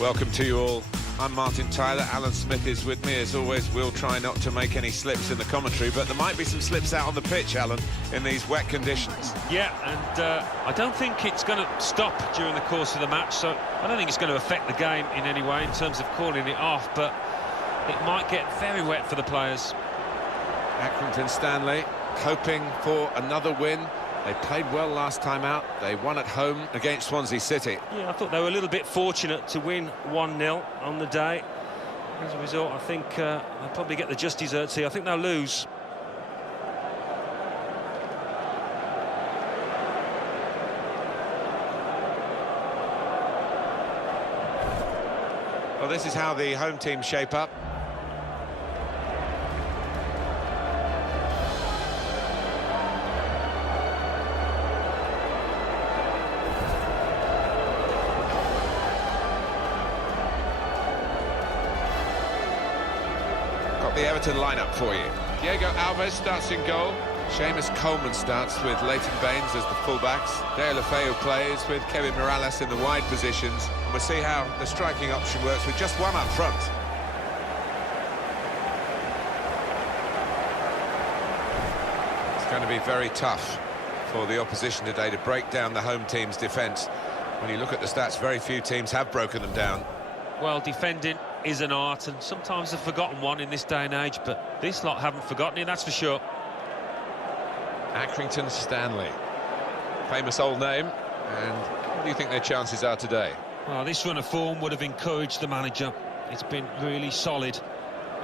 Welcome to you all. I'm Martin Tyler. Alan Smith is with me. As always, we'll try not to make any slips in the commentary, but there might be some slips out on the pitch, Alan, in these wet conditions. Yeah, and I don't think it's going to stop during the course of the match, so I don't think it's going to affect the game in any way in terms of calling it off, but it might get very wet for the players. Accrington Stanley hoping for another win. They played well last time out. They won at home against Swansea City. Yeah, I thought they were a little bit fortunate to win 1-0 on the day. As a result, I think they'll probably get the just desserts here. I think they'll lose. Well, this is how the home team shape up. Got the Everton lineup for you. Diego Alves starts in goal. Seamus Coleman starts with Leighton Baines as the fullbacks. De La Feu plays with Kevin Morales in the wide positions. And we'll see how the striking option works with just one up front. It's going to be very tough for the opposition today to break down the home team's defence. When you look at the stats, very few teams have broken them down. Well, defending is an art, and sometimes a forgotten one in this day and age, but this lot haven't forgotten it, that's for sure. Accrington Stanley, famous old name, and what do you think their chances are today? Well, this run of form would have encouraged the manager. It's been really solid,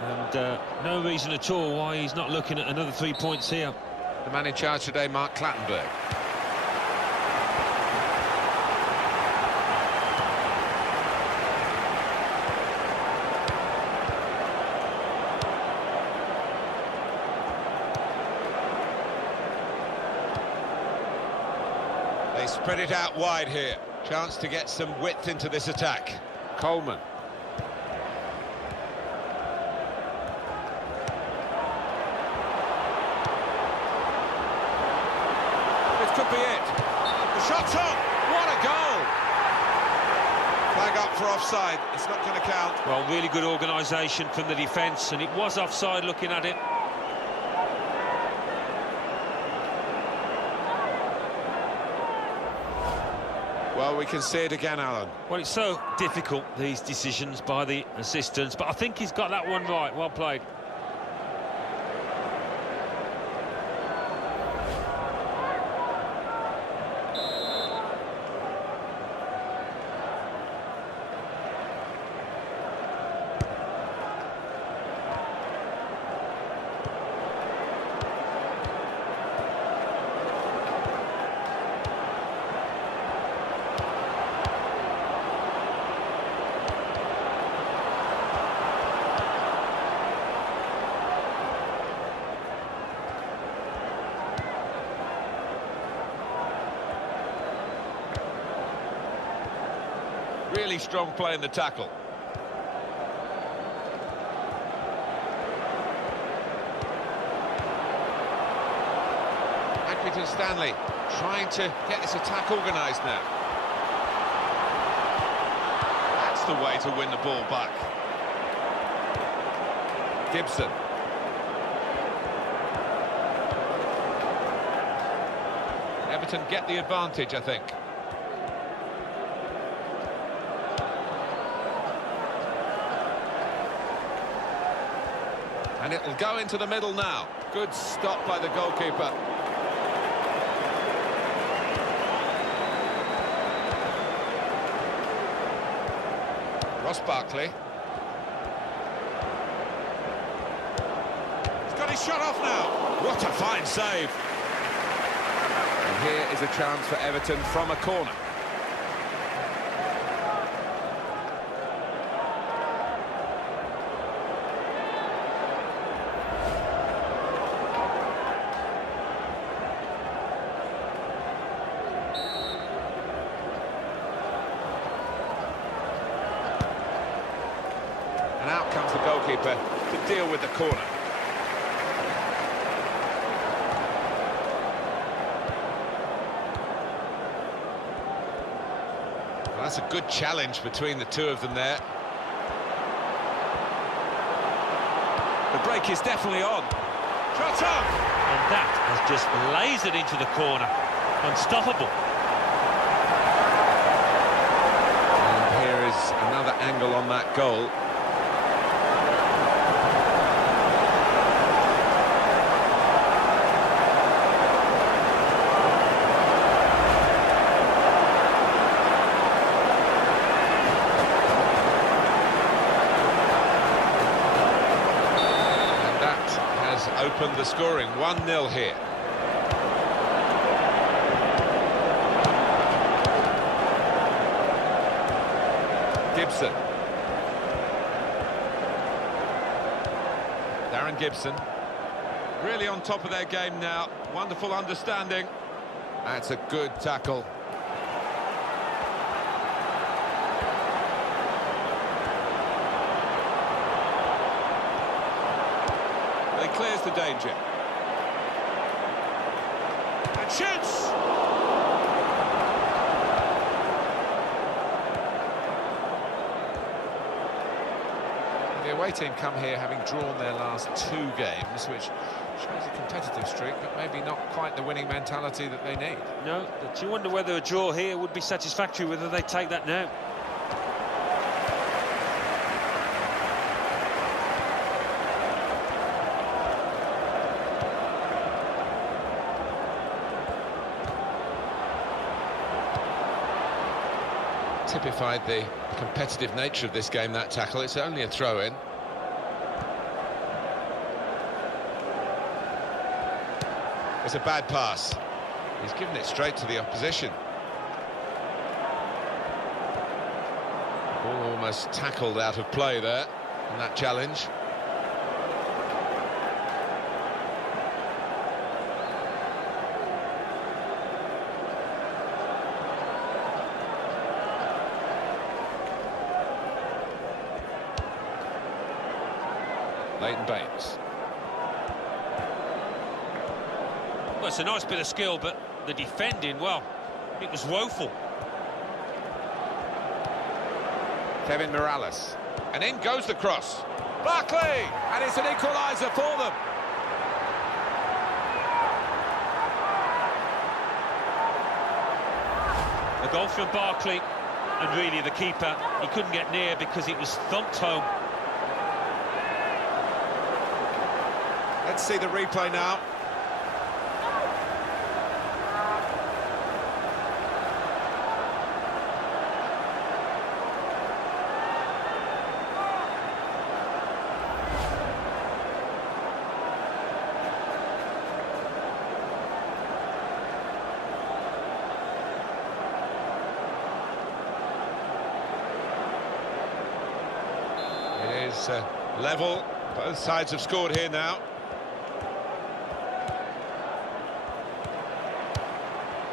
and no reason at all why he's not looking at another 3 points here. The man in charge today, Mark Clattenburg. They spread it out wide here. Chance to get some width into this attack. Coleman. This could be it. The shot's on. What a goal! Flag up for offside. It's not going to count. Well, really good organisation from the defence, and it was offside looking at it. Well, we can see it again, Alan. Well, it's so difficult, these decisions by the assistants, but I think he's got that one right. Well played. Really strong play in the tackle. Accrington Stanley trying to get this attack organised now. That's the way to win the ball back. Gibson. Everton get the advantage, I think. And it'll go into the middle now. Good stop by the goalkeeper. Ross Barclays. He's got his shot off now. What a fine save. And here is a chance for Everton from a corner. And out comes the goalkeeper to deal with the corner. That's a good challenge between the two of them there. The break is definitely on. Shot on! And that has just lasered into the corner. Unstoppable. And here is another angle on that goal. Opened the scoring, 1-0 here. Gibson. Darren Gibson. Really on top of their game now. Wonderful understanding. That's a good tackle. Clears the danger. And shoots! The away team come here having drawn their last 2 games, which shows a competitive streak, but maybe not quite the winning mentality that they need. No, but you wonder whether a draw here would be satisfactory, whether they take that now. Typified the competitive nature of this game, that tackle. It's only a throw-in. It's a bad pass. He's given it straight to the opposition. Ball almost tackled out of play there in that challenge. Leighton Baines. Well, it's a nice bit of skill, but the defending, well, it was woeful. Kevin Morales. And in goes the cross. Barclays! And it's an equaliser for them. The goal from Barclays, and really the keeper, he couldn't get near because it was thumped home. Let's see the replay now. It is level. Both sides have scored here now.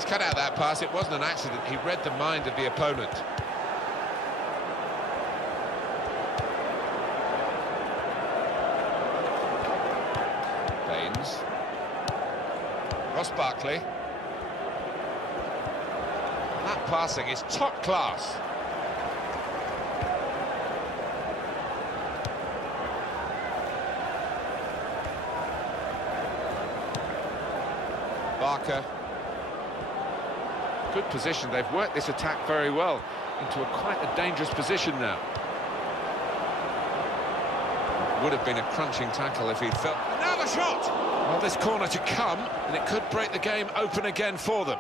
Cut out that pass. It wasn't an accident. He read the mind of the opponent. Baines. Ross Barkley. That passing is top class. Barker. Good position. They've worked this attack very well into quite a dangerous position now. Would have been a crunching tackle if he'd felt. Now the shot! Well, this corner to come, and it could break the game open again for them.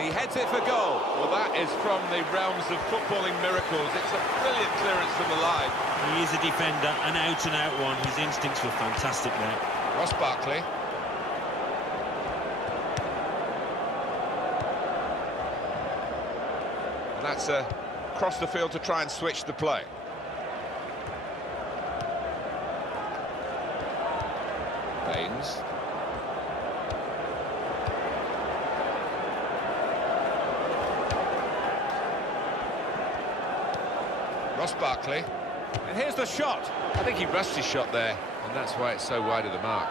He heads it for goal. Well, that is from the realms of footballing miracles. It's a brilliant clearance from the line. He is a defender, an out-and-out one. His instincts were fantastic there. Ross Barkley. And that's across the field to try and switch the play. Baines. Ross Barkley. And here's the shot. I think he rushed his shot there, and that's why it's so wide of the mark.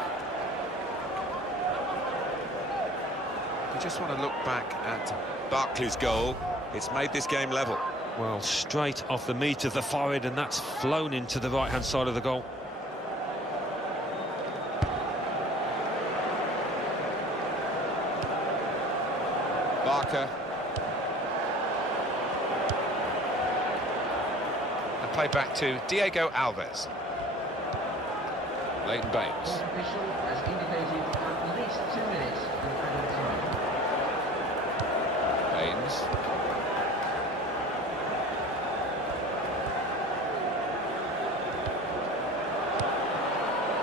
You just want to look back at Barkley's goal. It's made this game level. Well, straight off the meat of the forehead, and that's flown into the right-hand side of the goal. Barker. And play back to Diego Alves. Leighton Baines. Official has indicated at least 2 minutes of added time. Baines.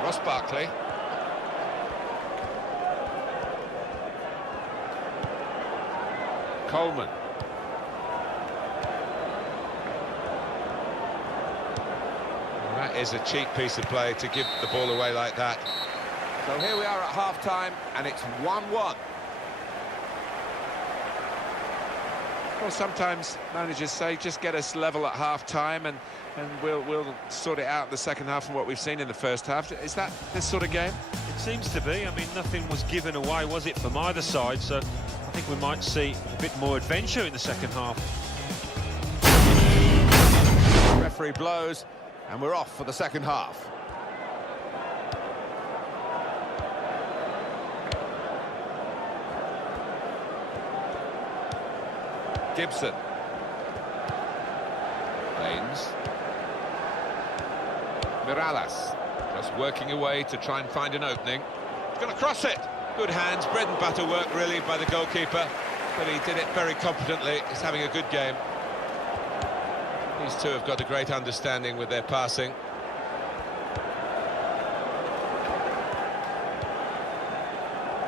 Ross Barkley. Coleman. And that is a cheap piece of play to give the ball away like that. So here we are at half-time, and it's 1-1. Well, sometimes managers say, just get us level at half-time and we'll sort it out in the second half from what we've seen in the first half. Is that this sort of game? It seems to be. I mean, nothing was given away, was it, from either side? So I think we might see a bit more adventure in the second half. The referee blows, and we're off for the second half. Gibson. Baines. Mirallas. Just working away to try and find an opening. He's going to cross it. Good hands, bread and butter work really by the goalkeeper, but he did it very competently. He's having a good game. These two have got a great understanding with their passing.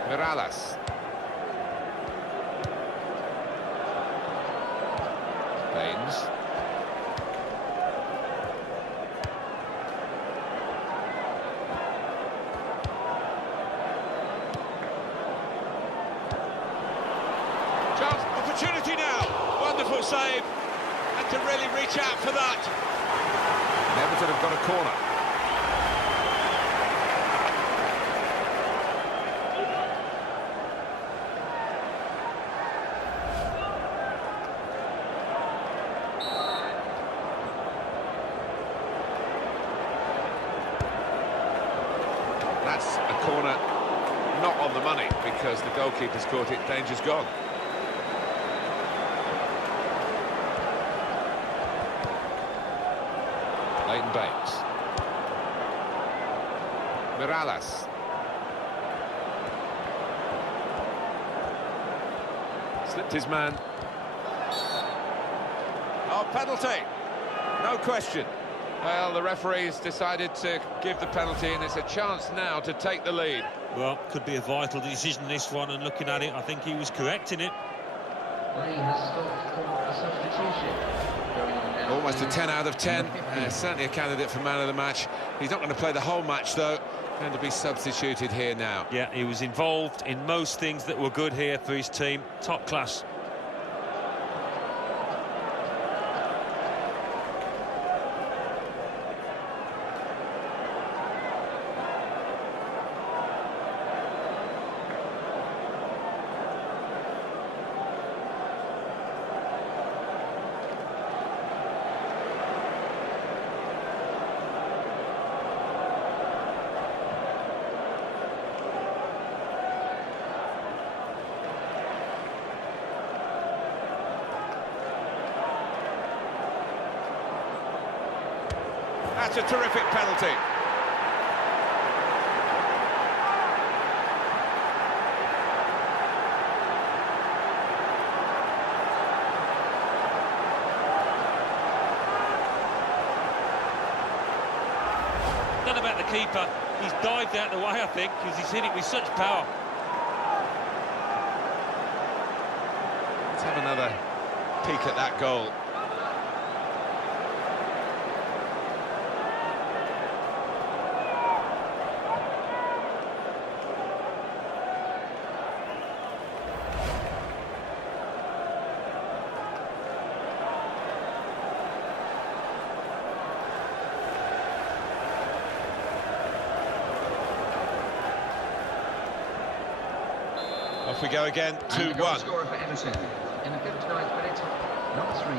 Mirallas. Baines. Chance, opportunity now. Wonderful save. And to really reach out for that. And Everton have got a corner. That's a corner not on the money because the goalkeeper's caught it. Danger's gone. Leighton Baines. Mirallas. Slipped his man. Oh, penalty. No question. Well, the referee's decided to give the penalty, and it's a chance now to take the lead. Well, could be a vital decision, this one, and looking at it, I think he was correct in it. Play has stopped for a substitution. Going on now. Almost a 10 out of 10. Certainly a candidate for man of the match. He's not going to play the whole match, though. Going to be substituted here now. Yeah, he was involved in most things that were good here for his team. Top class. That's a terrific penalty. Not about the keeper. He's dived out the way, I think, because he's hit it with such power. Let's have another peek at that goal. Off we go again, 2-1. Scorer for Everton in the 59th minute, number 3,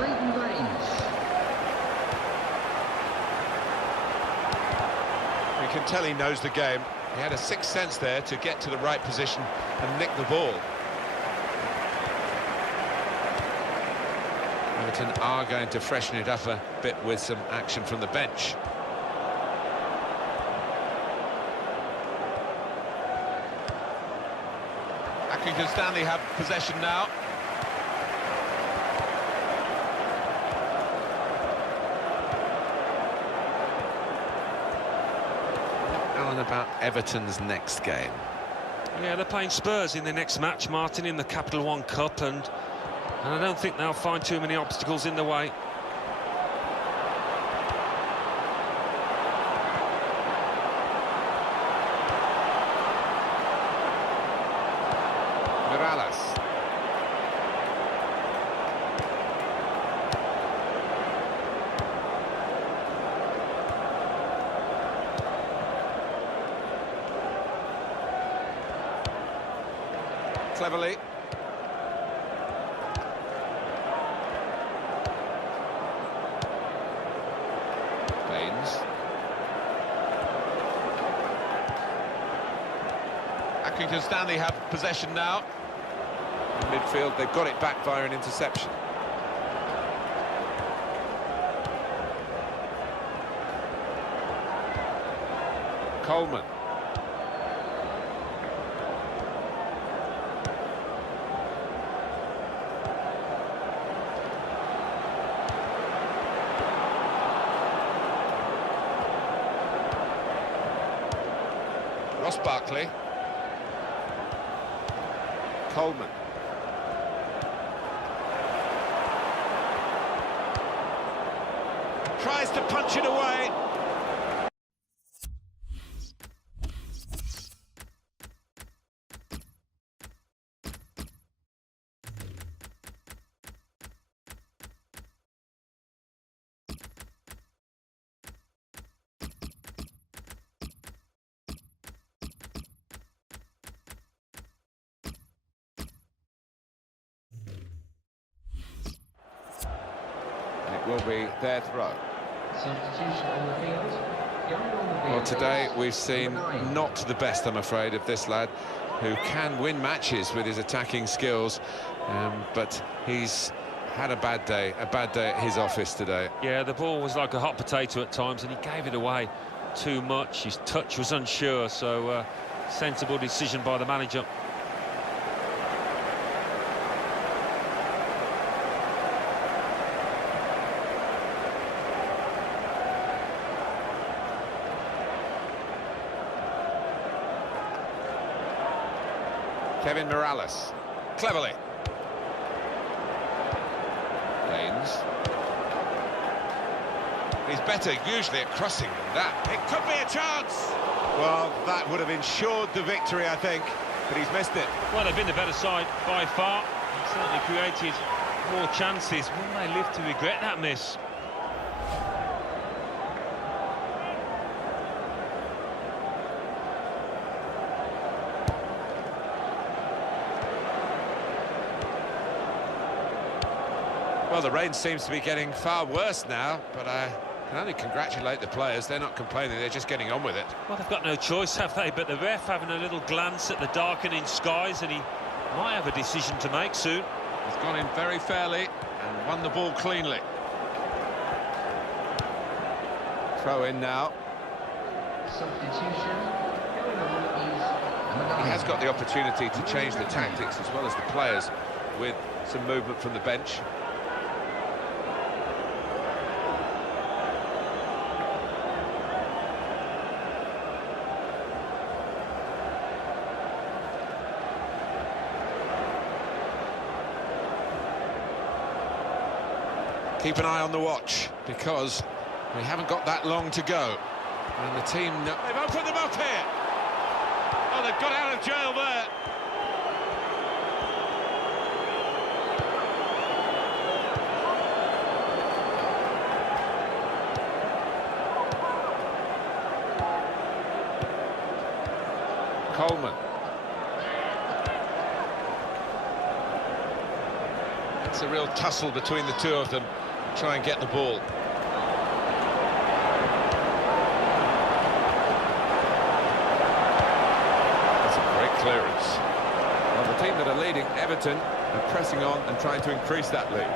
Leighton Baines. You can tell he knows the game. He had a sixth sense there to get to the right position and nick the ball. Everton are going to freshen it up a bit with some action from the bench. Accrington Stanley have possession now. Alan, about Everton's next game. Yeah, they're playing Spurs in the next match, Martin, in the Capital One Cup, and I don't think they'll find too many obstacles in the way. Morales. Cleverly. Baines. Accrington Stanley have possession now. In midfield, they've got it back via an interception. Coleman. Barclays. Coleman. Tries to punch it away. Will be their throw. Substitution on the field. Well, today we've seen not the best, I'm afraid, of this lad, who can win matches with his attacking skills, but he's had a bad day at his office today. Yeah, the ball was like a hot potato at times, and he gave it away too much. His touch was unsure, so sensible decision by the manager. Kevin Morales, cleverly. Baines. He's better usually at crossing than that. It could be a chance. Well, that would have ensured the victory, I think, but he's missed it. Well, they've been the better side by far. Certainly created more chances. Will they live to regret that miss? Well, the rain seems to be getting far worse now, but I can only congratulate the players. They're not complaining, they're just getting on with it. Well, they've got no choice, have they? But the ref having a little glance at the darkening skies, and he might have a decision to make soon. He's gone in very fairly and won the ball cleanly. Throw in now. Substitution. Going on is He has got the opportunity to change the tactics as well as the players with some movement from the bench. Keep an eye on the watch, because we haven't got that long to go. And the team... They've opened them up here! Oh, they've got out of jail there! Coleman. It's a real tussle between the two of them. Try and get the ball. That's a great clearance. Well, the team that are leading, Everton, are pressing on and trying to increase that lead.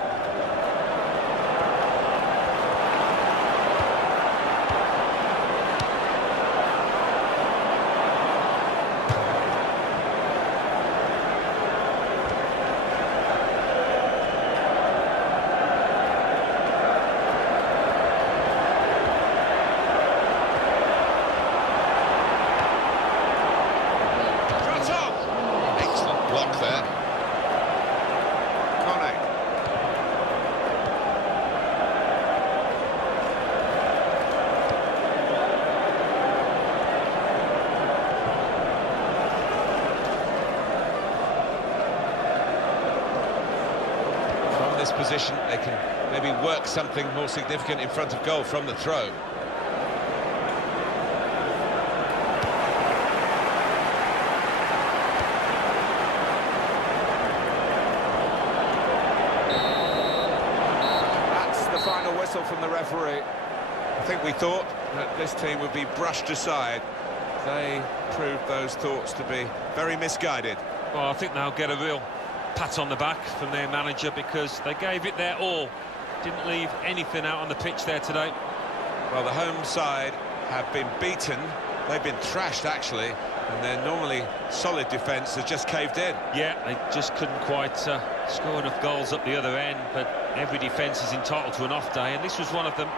This position, they can maybe work something more significant in front of goal from the throw. That's the final whistle from the referee. I think we thought that this team would be brushed aside. They proved those thoughts to be very misguided. Well, I think they'll get a real pat on the back from their manager because they gave it their all. Didn't leave anything out on the pitch there today. Well, the home side have been beaten. They've been thrashed, actually, and their normally solid defence has just caved in. Yeah, they just couldn't quite score enough goals up the other end, but every defence is entitled to an off day, and this was one of them.